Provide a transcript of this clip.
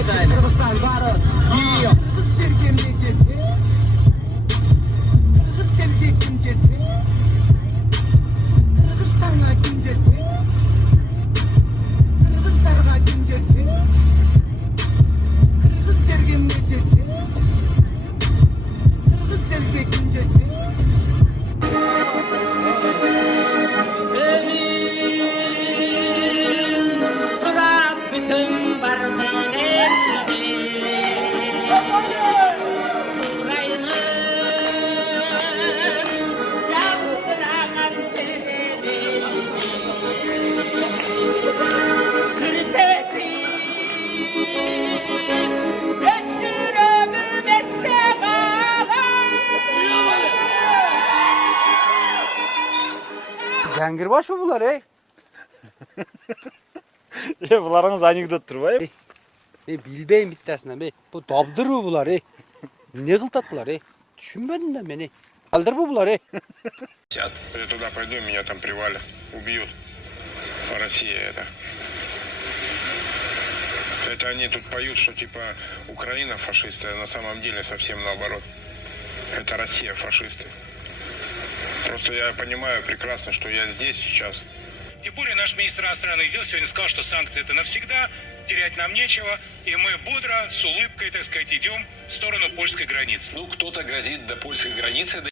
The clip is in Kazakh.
Freestyle. Kırgızistan varız. Yiyor. Kız çirkinlik gitti. Kırgız sevgi kim gitti? Kırgızistan'a kim gitti? Kırgızlarga kim gitti? Kırgız çirkinlik gitti. Kırgız sevgi kim gitti? Jangirbosh mu bular ey? Bularınız anekdottur bay. Bilbeyim bittasini ey. Bu dobdir bu bular ey. Ne qiltat bular ey? Tushunmading da meni. Aldir bu bular ey. Я туда пойду, меня там привалят, убьют. Россия это. Это они тут поют, что типа Украина фашисты, а на самом деле совсем наоборот. Это Россия фашисты. Просто я понимаю прекрасно, что я здесь сейчас. Тем более наш министр иностранных дел сегодня сказал, что санкции это навсегда, терять нам нечего, и мы бодро, с улыбкой, так сказать, идем в сторону польской границы. Ну, кто-то грозит до польской границы